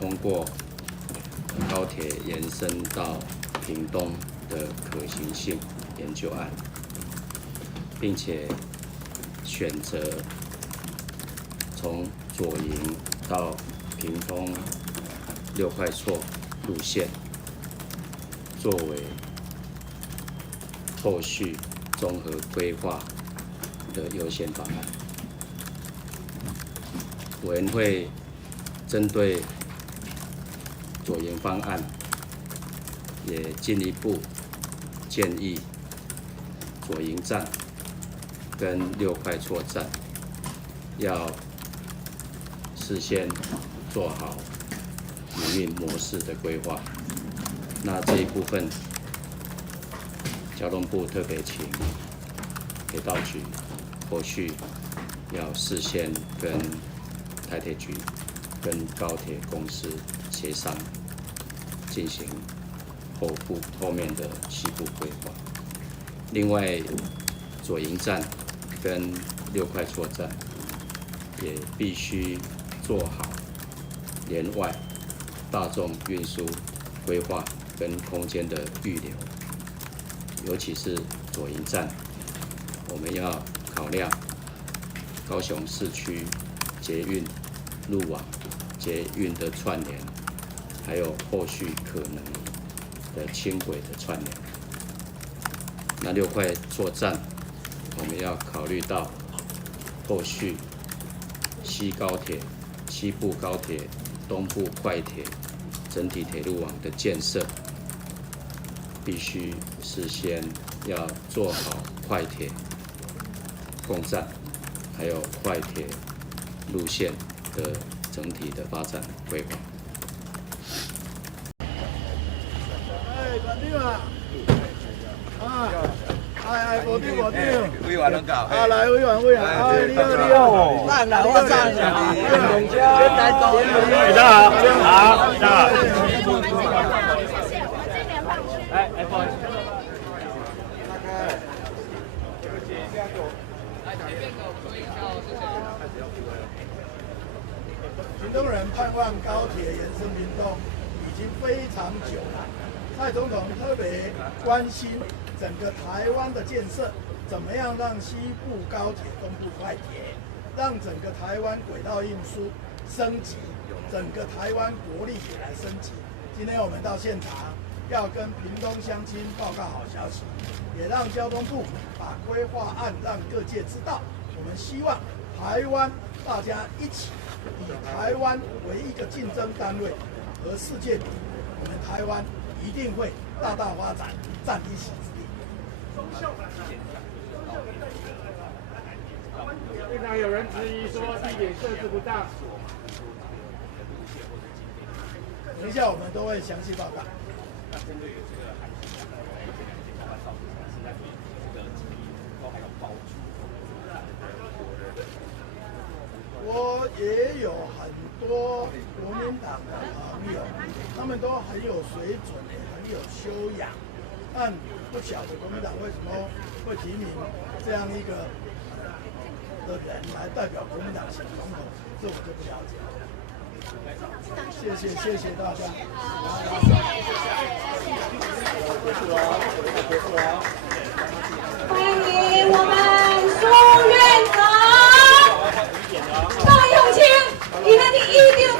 通过高铁延伸到屏东的可行性研究案，并且选择从左营到屏东6块厝路线作为后续综合规划的优先方案。委员会针对左营方案，也进一步建议左营站跟6块厝站要事先做好营运模式的规划。那这一部分，交通部特别请铁道局后续要事先跟台铁局跟高铁公司协商，进行后面的西部规划。另外，左营站跟6块厝站也必须做好连外大众运输规划跟空间的预留，尤其是左营站，我们要考量高雄市区捷运路网、捷运的串联，还有后续可能的轻轨的串联。那6块厝站，我们要考虑到后续西高铁、西部高铁、东部快铁整体铁路网的建设，必须事先要做好快铁共站，还有快铁路线的整体的发展规划。管长啊，无丢，委员拢到。来委员，你好，上来，我上来。局长好，好，局长好。不好意思。屏东人盼望高铁延伸屏东已经非常久了。蔡总统特别关心整个台湾的建设，怎么样让西部高铁、东部快铁，让整个台湾轨道运输升级，整个台湾国力也来升级。今天我们到现场，要跟屏东乡亲报告好消息，也让交通部把规划案让各界知道。我们希望台湾大家一起以台湾为一个竞争单位和世界比，我们台湾一定会大大发展，占一席之地。现场有人质疑说地点设置不当。等一下我们都会详细报告。我也有很多国民党的朋友，他们都很有水准，也很有修养，但不晓得国民党为什么会提名这样一个的人来代表国民党选总统，这我就不了解。谢谢大家。欢迎我们苏院长赵永清，你的第1.5